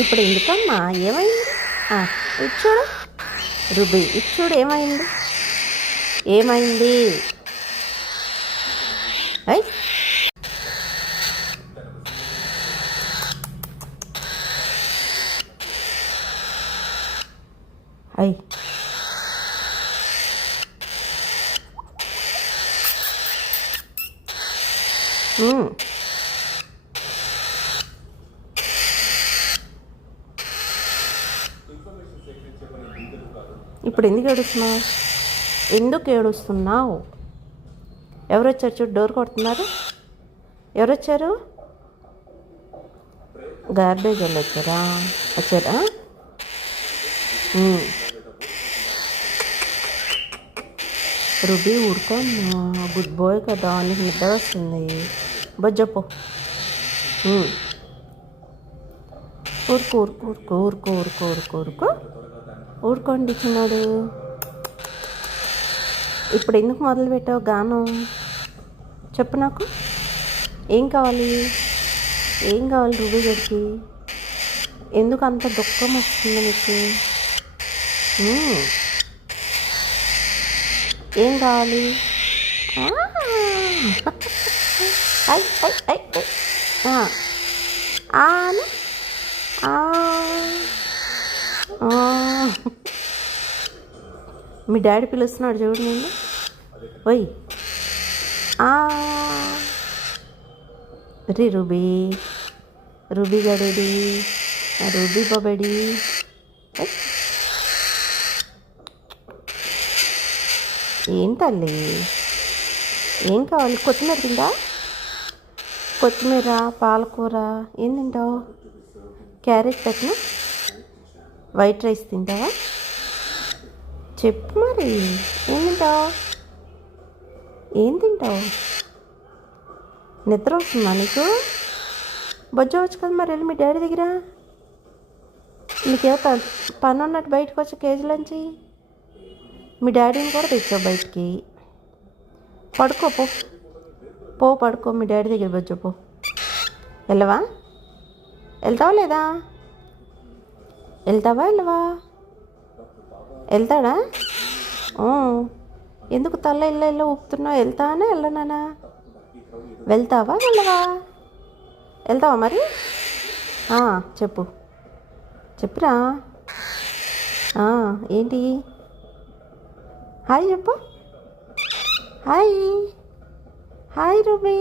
ఇప్పుడు ఎందుకమ్మా ఏమైంది? ఇటు చూడు రుబీ, ఇటు చూడు ఏమైంది? ఏమైంది? అయ్ అయ్ ఇప్పుడు ఎందుకు ఏడుస్తున్నావు? ఎవరు వచ్చారు చూడు, డోర్ కొడుతున్నారు. ఎవరు వచ్చారు? గార్బేజ్ వాళ్ళు వచ్చారా? రుబీ ఊరుకోమ్మా, గుడ్ బాయ్ కదా, నీకు నిద్ర వస్తుంది. బొజ్జపో. ఊరుకోండి చిన్నాడు. ఇప్పుడు ఎందుకు మొదలు పెట్టావు గానం? చెప్పు నాకు. ఏం కావాలి రుబీ గడికి? ఎందుకు అంత దుఃఖం వస్తుంది నీకు? ఏం కావాలి? మీ డాడీ పిలుస్తున్నాడు చూడు నేను. ఓయ్ రీ రూబీ గడేడి, రూబీ బాబేడి. ఏం తల్లి, ఏం కావాలి? కొత్తిమీర తిందా? కొత్తిమీర, పాలకూర ఏం తింటావు? క్యారెట్ పెట్టిన వైట్ రైస్ తింటావా? చెప్పు మరి, ఏం తింటావు? నిద్ర వస్తుందా నీకు? బొజ్జవచ్చు కదా, మరి వెళ్ళి మీ డాడీ దగ్గర. నీకేమో పని ఉన్నట్టు బయటకు వచ్చి కేజీలోంచి మీ డాడీని కూడా తెచ్చావు బయటికి. పడుకో పడుకో, మీ డాడీ దగ్గర బొజ్జపో. వెళ్ళవా? వెళ్ళవా? వెళ్తాడా? ఎందుకు తల్ల ఇళ్ళ ఊపుతున్నావు? వెళ్తానా వెళ్ళనానా? వెళ్తావా వెళ్ళవా? వెళ్తావా మరి? చెప్పురా. ఏంటి? హాయ్ చెప్పు. Hi ruby.